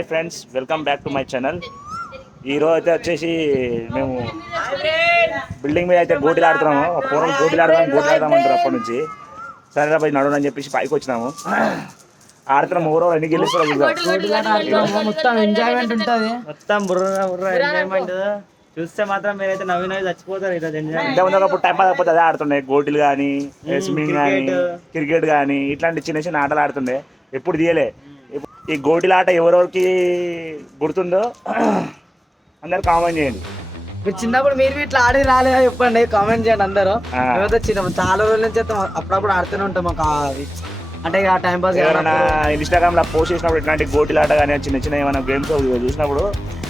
Hi friends, welcome back to my channel. ఈరోజు అయితే వచ్చేసి మేము బిల్డింగ్ మీద అయితే గోటీలు ఆడుతున్నాము. పూర్వం గోటీలు ఆడదామంటారు అప్పటి నుంచి. సరేరా పోయి నడవని అని చెప్పేసి పైకి వచ్చినాము. ఆడుతున్నాం. ఊరో ఎన్ని గెలుస్తారు మొత్తం ఎంజాయ్మెంట్ ఉంటుంది. మొత్తం బుర్ర ఎంజాయ్మెంట్ చూస్తే మాత్రం మీరైతే నవ్వి నవ్వి చచ్చిపోతారు. ఇంతకుముందు ఒకప్పుడు టైం పాస్ అయిపోతే అదే ఆడుతుండే. గోటీలు కానీ, స్విమ్మింగ్ కానీ, క్రికెట్ కానీ ఇట్లాంటి చిన్న చిన్న ఆటలు ఆడుతుండే. ఎప్పుడు తీయలే. ఈ గోటీల ఆట ఎవరెవరికి గుర్తుందో అందరు కామెంట్ చేయండి. మీరు చిన్నప్పుడు మీరు ఇట్లా ఆడి రాలేదా చెప్పండి, కామెంట్ చేయండి అందరూ. చాలా రోజుల నుంచి అయితే అప్పుడప్పుడు ఆడుతూనే ఉంటాం. మాకు అంటే ఇక టైం పాస్. ఎవరైనా ఇన్స్టాగ్రామ్ లో పోస్ట్ చేసినప్పుడు ఇట్లాంటి గోటీల ఆట కానీ చిన్న చిన్న ఏమైనా గేమ్స్ చూసినప్పుడు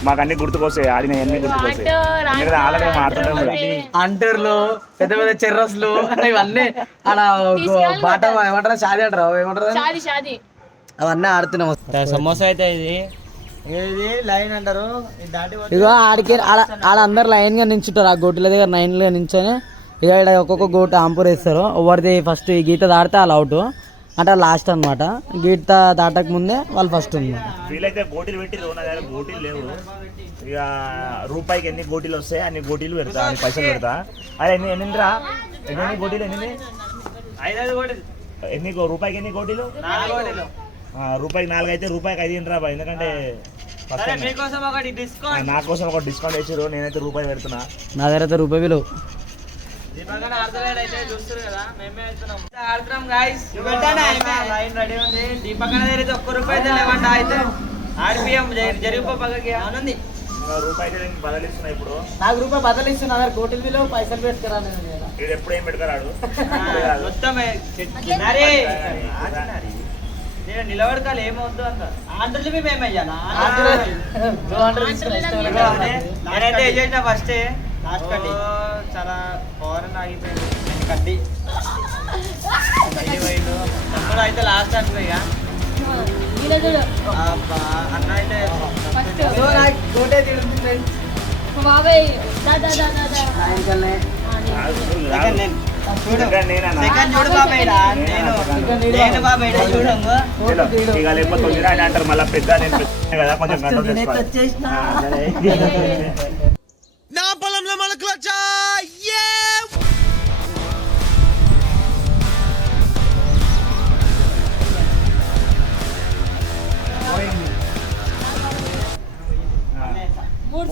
మాకు అన్ని గుర్తుకొస్తాయి. ఆడిన అన్ని గుర్తుకొస్తాయి. ఆల్రెడీ ఆడుతుంటాం. అంటర్లు, పెద్ద పెద్ద చెర్రస్లు ఇవన్నీ ఆడ బాట ఏమంటారా, షాది అంటారా, ఏమంటారు, అవన్నీ ఆడుతున్నాం. సమోసా అయితే ఇది లైన్ అంటారు. ఇక ఆడికి ఆడ అందరు లైన్ గా నించుంటారు. ఆ గోటీల దగ్గర 9 గా నించొని ఇక ఇక్కడ ఒక్కొక్క గోటు ఆంపూర్ వేస్తారు. ఎవరిది ఫస్ట్ ఈ గీత దాడితే వాళ్ళు అవుట్, అంటే లాస్ట్ అనమాట. గీత దాటక ముందే వాళ్ళు ఫస్ట్ అనమాట. వీళ్ళైతే గోటీలు పెట్టి గోటీలు లేవు. ఇక రూపాయికి ఎన్ని గోటీలు వస్తాయి అన్ని గోటీలు పెడతా, అన్ని పైసలు పెడతా. అదే ఎన్నిరా ఎన్ని గోటీలు ఎన్ని రూపాయికి ఎన్ని గోటీలు? రూపాయికి 4 అయితే రూపాయికి 5 రా. ఎందుకంటే నా కోసం ఒక డిస్కౌంట్ వేసారు. నేనైతే రూపాయి పెడుతున్నా. నా దగ్గర అయితే రూపాయి విలువ. ఇప్పుడు నాకు రూపాయి బదలిస్తున్నా. గోటీలు విలువ పైసలు పెట్టుకురా. ఎప్పుడు ఏం పెట్టుకురాడు. నిలబడకాలి ఏమవుద్దు అంత ఆంధ్రలు మేమయ్యానా. నేనైతే ఏం చేసిన ఫస్ట్ లాస్ట్ కడ్డీ చాలా ఫారెన్ ఆగిపోయింది. కడ్డీ తమ్ముడు అయితే లాస్ట్ అంటున్నా. ఇక అన్న అయితే అంటారు మళ్ళీ పెద్ద కదా కొంచెం నా పొలంలో మనకు మూడు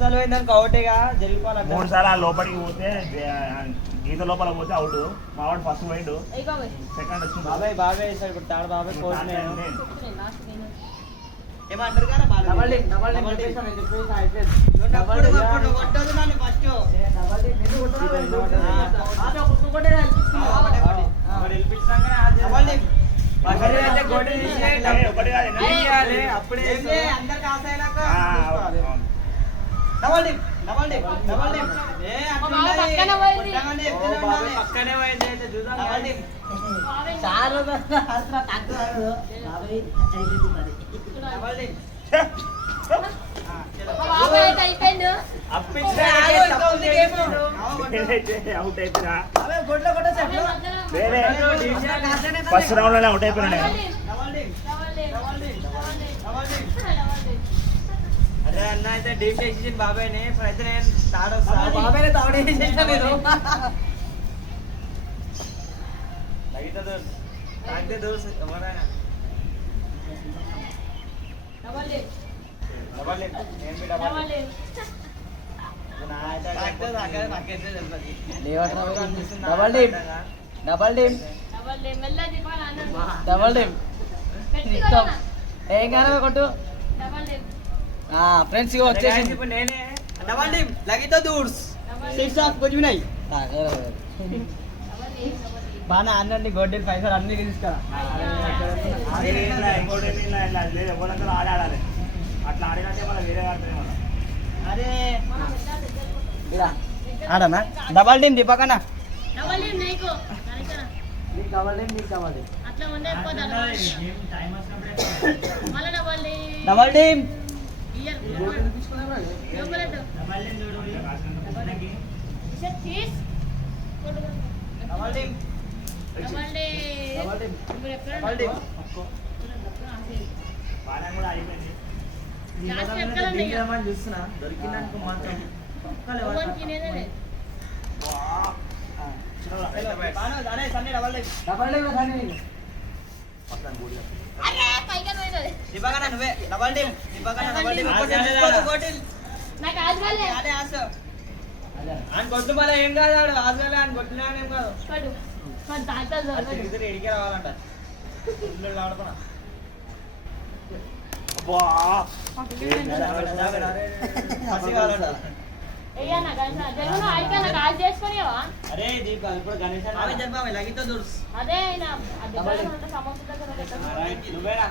సార్లు పోయిందానికి అవుటేగా జరిగిపోవాలి. 3 సార్లు లోపలికి పోతే గీత లోపల పోతే అవుట్. మావాడు ఫస్ట్ పోయిండు, సెకండ్ వచ్చింది. బాబాయ్ వేసాడు. ఇప్పుడు తాడు బాబాయ్ కోచ్ నేను ఏమంటారు కదా పక్కనే పోయింది అయితే చూద్దాం. ఫస్ట్ రౌండ్ లోనే అవుట్ అయిపోయినా నేను. అదే అన్న అయితే డీప్ డెసిషన్ బాబాయ్ని. అయితే నేను ఏం కాదు కొట్టు ఫ్రెండ్స్. ఇక వచ్చేసి నేనే డబల్ టీమ్ లగితో దూర్స్ సిక్స్ ఆఫ్ कुछ भी नहीं బాగా అన్నీ గోల్డెన్ పైసలు అన్ని తీసుకురా. ఆడాలి అట్లా ఆడినట్టే మళ్ళీ వేరే అరే ఆడనా డబల్ టీమ్ దీపకన్నా. డబల్ టీమ్ పానం కూడా అయిపోయింది. చూస్తున్నా దొరికిందనుకో మాత్రం నువ్వే డబల్ టీమ్ కొట్టు మళ్ళీ ఏం కాదు ఆడు ఆజాలే అని కొట్టినా ఏం కాదు ఎడికే రావాలంట ఆడుకున్నా అరే దీప్ ఇప్పుడు గణేష్ లగితో దూర్స్ నువ్వేనా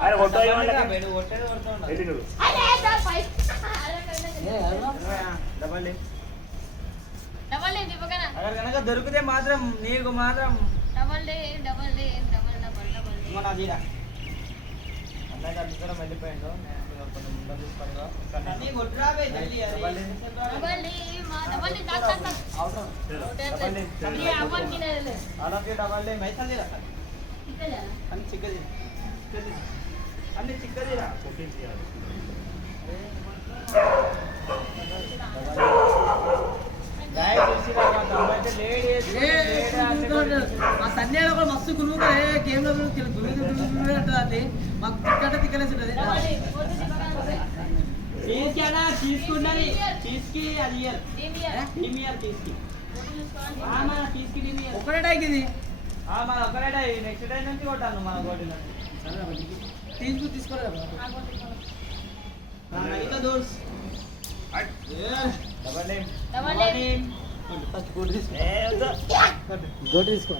అరే కొట్టు కనుక దొరికితే మాత్రం నీకు మాత్రం వెళ్ళిపోయిండు అన్ని చిక్కదిరా సన్యాలు కూడా మస్తు గురువుతారే గేమ్ లో అంటుంది మాకు తిక్కట తిక్కలేసి ఉంటుంది తీసుకున్నది తీసుకి అది తీసుకి ఒకటే టైకి ఇది మన ఒకటే నెక్స్ట్ టైం నుంచి కొట్టాను మన గోటిలో తీసుకోలేదు దోస్ గోటి తీసుకో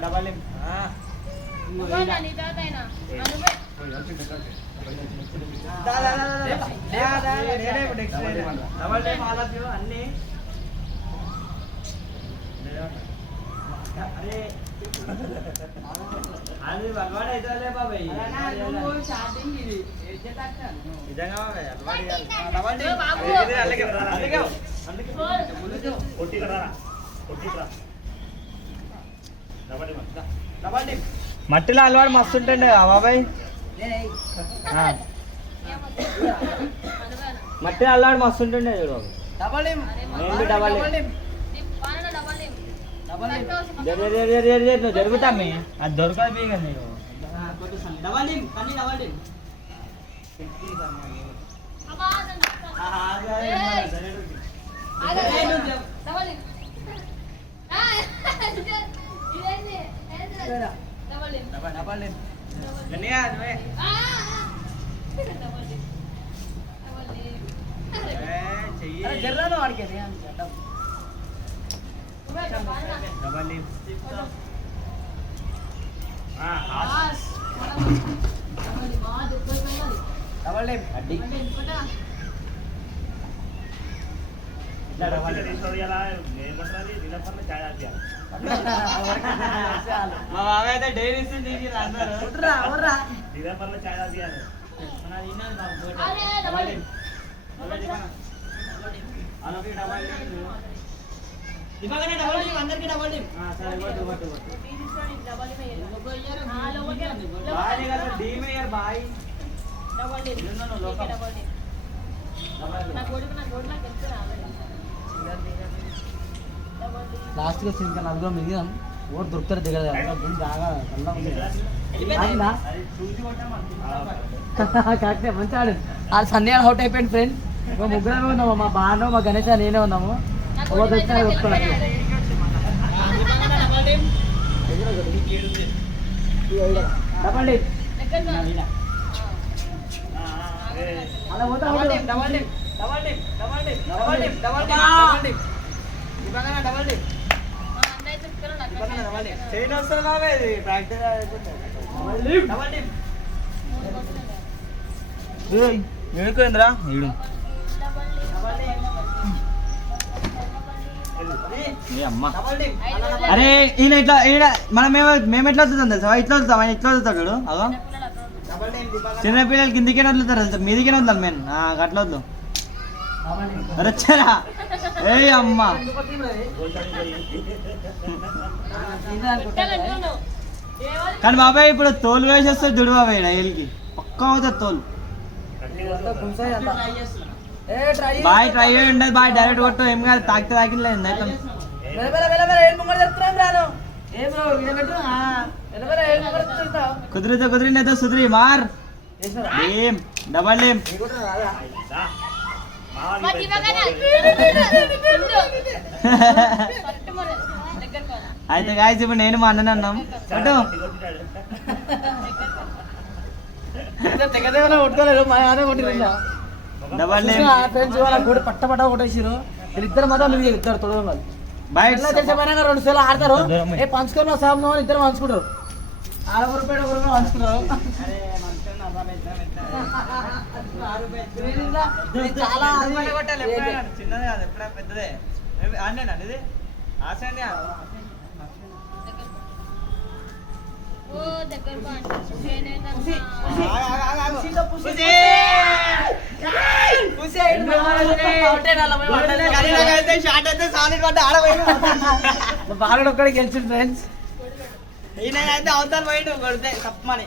డబల్ అన్ని అరే అది అలవాటు అవుతుందిలే బాబాయ్ స్టార్టింగ్ ఇది నిజంగా మట్టిలో అలవాటు మస్తు ఉంటుండే బాబాయ్ మట్టిలో అలవాటు మస్తు ఉంటుండే చూడు డబల్ నువ్వు జరుగుతామే అది దొరకదు బీగా నీకు జర్రాను వాడికి మా బాబాయ్ అయితే డైరీ అందరికి డబల్ డీమేయర్ బాయ్ లాస్ట్ గా ఇంకా నలుగురు మిగిలినాం ఓటు దొరుకుతారు దిగదు బాగా కరెక్టే మంచిగా ఆడు ఆ సన్యాలు అవుట్ అయిపోయింది ఫ్రెండ్ మా ముగ్గురు ఉన్నాము మా బాను మా గణేష్ నేనే ఉన్నాము ఒకటి వచ్చినా కొట్టుకోవాలి డబల్ అలా పోతా ఎందుకుందిరా ఈడు అరే ఈయన ఇట్లా ఈయన మనం మేము ఎట్లా వస్తుందాం తెలుసా ఇట్లా వస్తాం ఆయన ఇట్లా వస్తాడు అదో చిన్నపిల్లలు కిందికే వదులుతారు, మీదికే వదలాలి మేము అట్లా వద్దు. వచ్చారా ఏ అమ్మ కానీ బాబాయ్ ఇప్పుడు తోలు వేసేస్తే దుడు బాబాయ్ డైలీకి పక్కా అవుతుంది తోలు. బాయ్ ట్రై అయ్యి ఉండదు బాయ్, డైరెక్ట్ కొట్టు ఏం కాదు, తాకితే తాకింది లేదు అయితే కుదిరితే కుదిరింది సుదిరి మార్ ఏం డబల్ ఏం అయితే గాయస్ ఇప్పుడు నేను మా అన్నని అన్నాం కొట్టు డబల్ ఏం పట్ట పట్ట కొట్టేసారు ఇద్దరు మాత్రం మీరు ఇద్దరు తొడగలు బాయ్ 2 సార్లు ఆడతారు. ఏ పంచుకొని సాబ్ ఇద్దరు పంచుకుంటారు, ₹1 పంచుకుంటారు. చాలా చిన్నది కాదు ఎప్పుడా పెద్దదే ఆడినా ఇది ఆసండి బాగా ఒక్కడికి గెలిచింది ఫ్రెండ్స్. ఈయన అయితే అవతల పోయి కొడితే తప్పమని